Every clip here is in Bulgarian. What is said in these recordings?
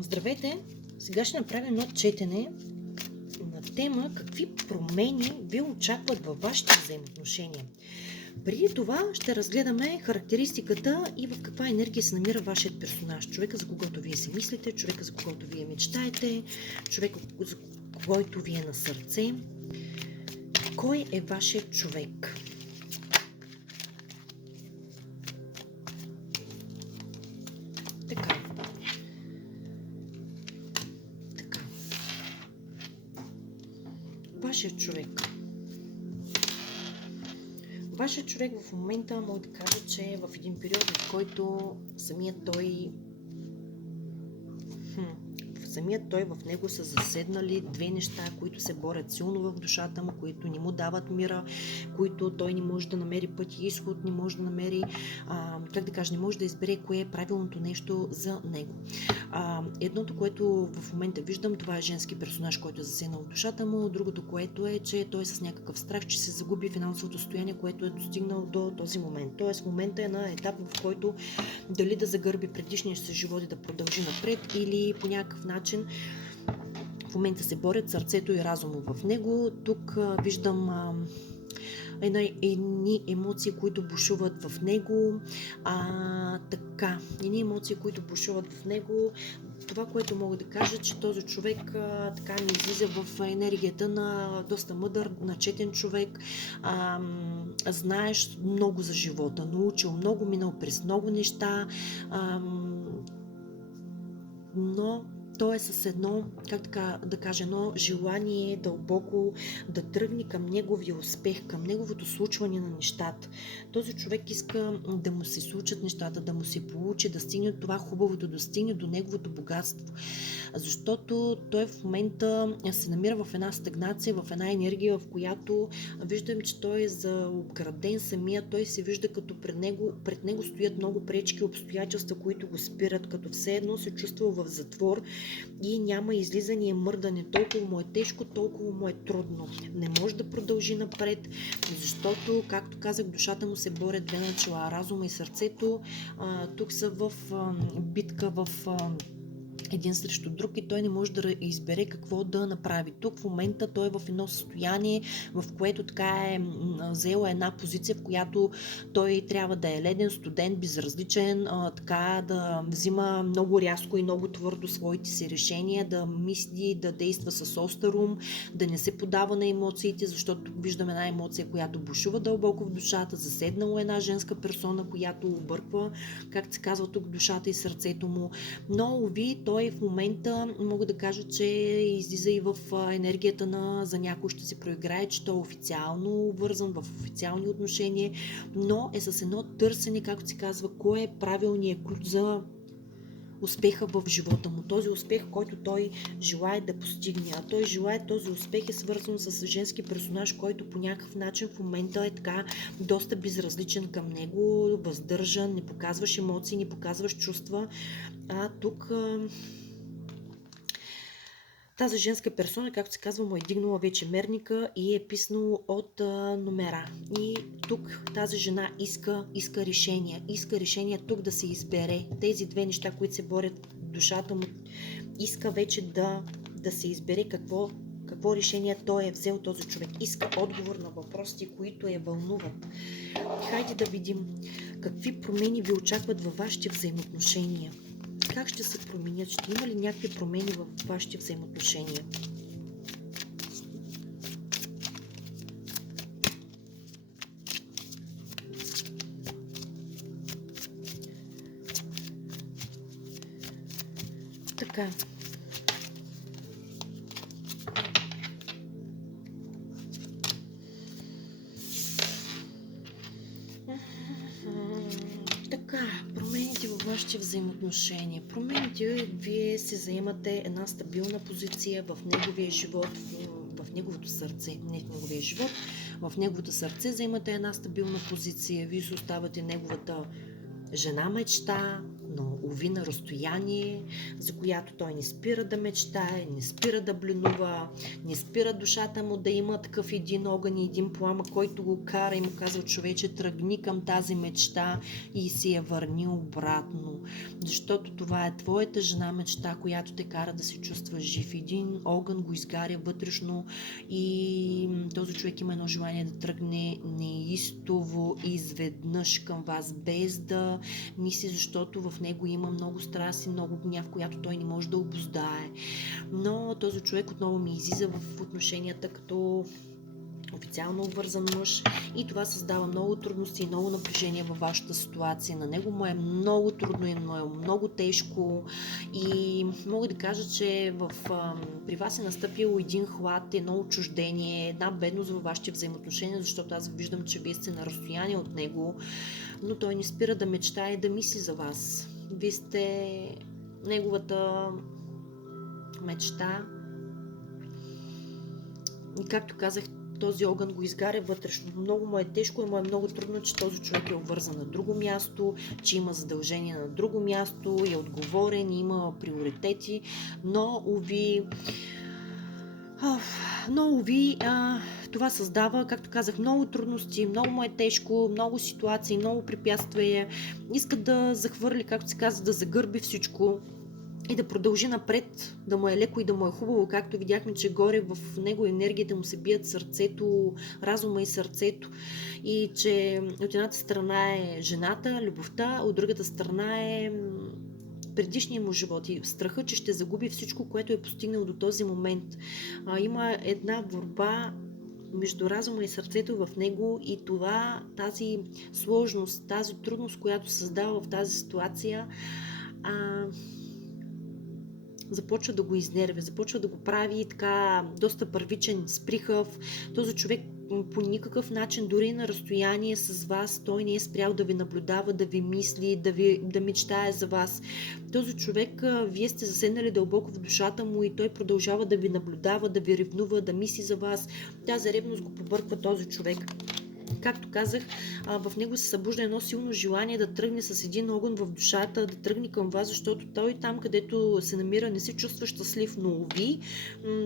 Здравейте! Сега ще направим едно четене на тема какви промени ви очакват във вашите взаимоотношения. Преди това ще разгледаме характеристиката и в каква енергия се намира вашият персонаж. Човека, за когото вие си мислите, човека, за когото вие мечтаете, човека, за когото ви е на сърце. Кой е вашият човек? Така. Вашият човек. Вашият човек в момента мога да кажа, че е в един период, в който самият той в него са заседнали две неща, които се борят силно в душата му, които не му дават мира, които той не може да намери път и изход, не може да намери, не може да избере кое е правилното нещо за него. Едното, което в момента виждам, това е женски персонаж, който е заседнал в душата му. Другото, което е, че той е с някакъв страх, че се загуби финансовото състояние, което е достигнал до този момент. Тоест, в момента е на етап, в който дали да загърби предишния си живот и да продължи напред, или по някакъв начин в момента се борят сърцето и разума в него. Тук виждам едни емоции, които бушуват в него. Едни емоции, които бушуват в него. Това, което мога да кажа, че този човек така ми излиза в енергията на доста мъдър, начетен човек. Знаеш много за живота, научил много, минал през много неща, но той е с едно, едно желание дълбоко да тръгне към неговия успех, към неговото случване на нещата. Този човек иска да му се случат нещата, да му се получи, да стигне това хубавото, да стигне до неговото богатство. Защото той в момента се намира в една стагнация, в една енергия, в която виждам, че той е заобграден самия, той се вижда като пред него стоят много пречки, обстоятелства, които го спират, като все едно се чувства в затвор и няма излизане, мърдане. Толкова му е тежко, толкова му е трудно. Не може да продължи напред, защото, както казах, душата му се борят две начала, разума и сърцето. Тук са в битка, в един срещу друг и той не може да избере какво да направи. Тук в момента той е в едно състояние, в което така е взела една позиция, в която той трябва да е леден, студент, безразличен, така да взима много рязко и много твърдо своите си решения, да мисли, да действа с остър ум, да не се подава на емоциите, защото тук виждаме една емоция, която бушува дълбоко в душата, заседнала една женска персона, която обърква, както се казва тук, душата и сърцето му. Но, уви, той в момента мога да кажа, че излиза и в енергията за някой ще се проиграе, че той е официално вързан в официални отношения, но е с едно търсене, както се казва, кой е правилният ключ за успеха в живота му. Този успех, който той желае да постигне. А той желае, този успех е свързан с женски персонаж, който по някакъв начин в момента е така доста безразличен към него, въздържан, не показваш емоции, не показваш чувства. Тук тази женска персона, както се казва, му е дигнала вече мерника и е писнал от номера. И тук тази жена иска решение. Иска решение тук да се избере. Тези две неща, които се борят в душата му, иска вече да се избере какво решение той е взел този човек. Иска отговор на въпросите, които я вълнуват. Хайде да видим какви промени ви очакват във вашите взаимоотношения. Как ще се променят? Ще има ли някакви промени в вашите взаимоотношения? Така. Промените във вашите взаимоотношения. Промените, вие се заемате една стабилна позиция в неговия живот, в неговото сърце, не в неговия живот, в неговото сърце заемате една стабилна позиция, вие се оставате неговата жена мечта, но уви на разстояние, за която той не спира да мечтае, не спира да бленува, не спира душата му да има такъв един огън и един пламък, който го кара и му казва: човече, тръгни към тази мечта и се я върни обратно. Защото това е твоята жена мечта, която те кара да се чувстваш жив. Един огън го изгаря вътрешно и този човек има едно желание да тръгне неистово изведнъж към вас, без да мисли, защото в него има много страст и много гняв, която той не може да обуздае. Но този човек отново ми излиза в отношенията като официално обвързан мъж и това създава много трудности и много напрежение във вашата ситуация. На него му е много трудно и му е много тежко и мога да кажа, че при вас е настъпил един хлад, едно отчуждение, една бедност във вашите взаимоотношения, защото аз виждам, че вие сте на разстояние от него, но той не спира да мечтае и да мисли за вас. Вие сте неговата мечта и, както казах, този огън го изгаря вътрешно. Много му е тежко и му е много трудно, че този човек е обвързан на друго място, че има задължения на друго място, е отговорен, има приоритети, но уви, това създава, както казах, много трудности, много му е тежко, много ситуации, много препятствия. Иска да захвърли, както се казва, да загърби всичко и да продължи напред, да му е леко и да му е хубаво, както видяхме, че горе в него енергията му се бият сърцето, разума и сърцето, и че от едната страна е жената, любовта, от другата страна е предишния му живот и страха, че ще загуби всичко, което е постигнал до този момент. Има една борба между разума и сърцето в него и тази сложност, тази трудност, която създава в тази ситуация, започва да го изнервя, започва да го прави така доста първичен, сприхав. Този човек по никакъв начин, дори на разстояние с вас, той не е спрял да ви наблюдава, да ви мисли, да мечтае за вас. Този човек, вие сте заседнали дълбоко в душата му и той продължава да ви наблюдава, да ви ревнува, да мисли за вас. Тази ревност го побърква този човек. Както казах, в него се събужда едно силно желание да тръгне с един огън в душата, да тръгне към вас, защото той там, където се намира, не се чувства щастлив, но уви,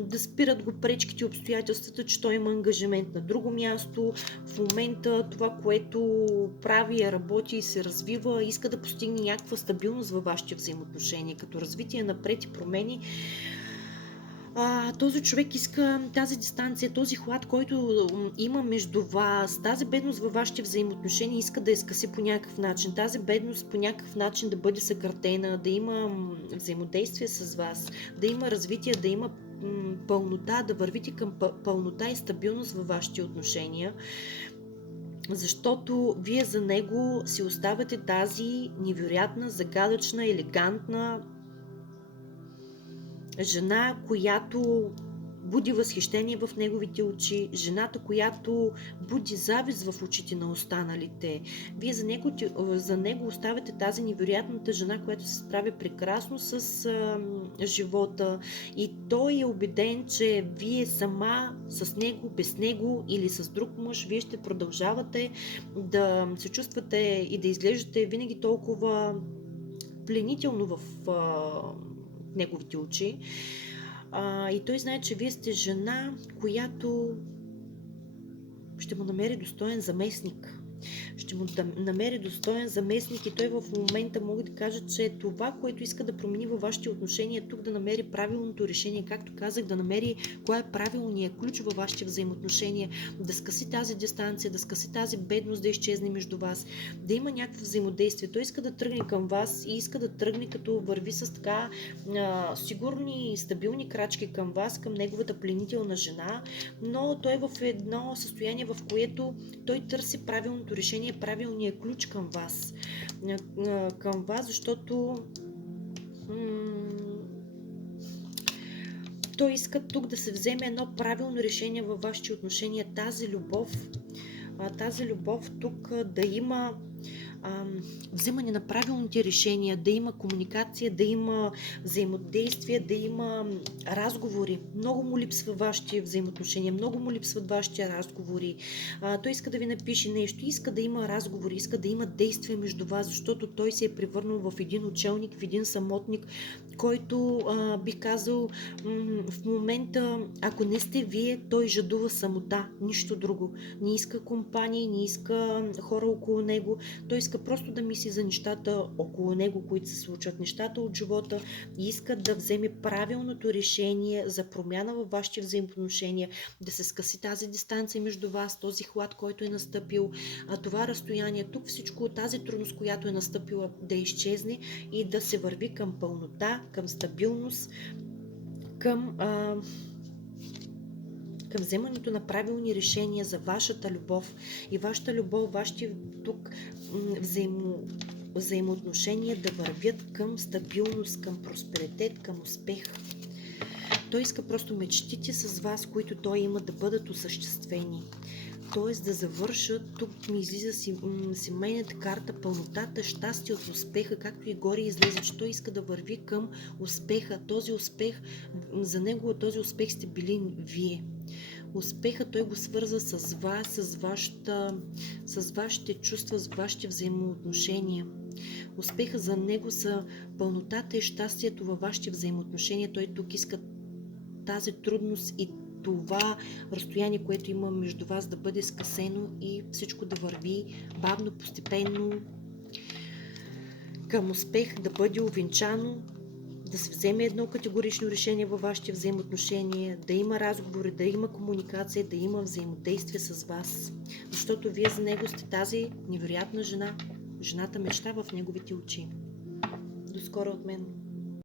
да спират го пречките и обстоятелствата, че той има ангажимент на друго място. В момента това, което прави, работи и се развива, иска да постигне някаква стабилност във вашите взаимоотношения, като развитие напред и промени. Този човек иска тази дистанция, този хлад, който има между вас, тази бедност във вашите взаимоотношения, иска да я скъси по някакъв начин. Тази бедност по някакъв начин да бъде съкратена, да има взаимодействие с вас, да има развитие, да има пълнота, да вървите към пълнота и стабилност във вашите отношения. Защото вие за него си оставяте тази невероятна, загадъчна, елегантна жена, която буди възхищение в неговите очи, жената, която буди завист в очите на останалите. Вие за него оставяте тази невероятната жена, която се справя прекрасно с живота и той е убеден, че вие сама с него, без него или с друг мъж, вие ще продължавате да се чувствате и да изглеждате винаги толкова пленително в неговите очи. И той знае, че вие сте жена, която ще му намери достоен заместник. Ще му намери достоен заместник и той в момента мога да кажа, че това, което иска да промени във вашите отношения, тук да намери правилното решение, както казах, да намери кой е правилният ключ във вашите взаимоотношения, да скъси тази дистанция, да скъси тази бедност, да изчезне между вас, да има някакво взаимодействие. Той иска да тръгне към вас и иска да тръгне като върви с така сигурни и стабилни крачки към вас, към неговата пленителна жена, но той е в едно състояние, в което той търси правилното решение, правилният ключ към вас. Към вас, защото той иска тук да се вземе едно правилно решение във вашите отношения. Тази любов тук да има взимане на правилните решения, да има комуникация, да има взаимодействие, да има разговори. Много му липсва вашите взаимоотношения, много му липсват вашите разговори. Той иска да ви напише нещо, иска да има разговори, иска да има действие между вас, защото той се е превърнал в един учелник, в един самотник, който бих казал в момента, ако не сте вие, той жадува самота, нищо друго. Не иска компания, не иска хора около него, той иска просто да мисли за нещата около него, които се случват, нещата от живота, и иска да вземе правилното решение за промяна във вашите взаимоотношения, да се скъси тази дистанция между вас, този хлад, който е настъпил, това разстояние, тук всичко, тази трудност, която е настъпила, да изчезне и да се върви към пълнота, към стабилност, към вземането на правилни решения за вашата любов и вашата любов, вашите тук взаимоотношения да вървят към стабилност, към просперитет, към успех. Той иска просто мечтите с вас, които той има, да бъдат осъществени. Т.е. да завършат, тук ми излиза семейната карта, пълнотата, щастието, успеха, както и горе излезе, че той иска да върви към успеха. Този успех, за него този успех сте били вие. Успеха той го свърза с вас, с вашите чувства, с вашите взаимоотношения. Успеха за него са пълнотата и щастието във вашите взаимоотношения. Той тук иска тази трудност и това разстояние, което има между вас, да бъде скъсено и всичко да върви бавно, постепенно към успех, да бъде увенчано, да се вземе едно категорично решение във вашите взаимоотношения, да има разговори, да има комуникация, да има взаимодействие с вас. Защото вие за него сте тази невероятна жена, жената мечта в неговите очи. До скоро от мен!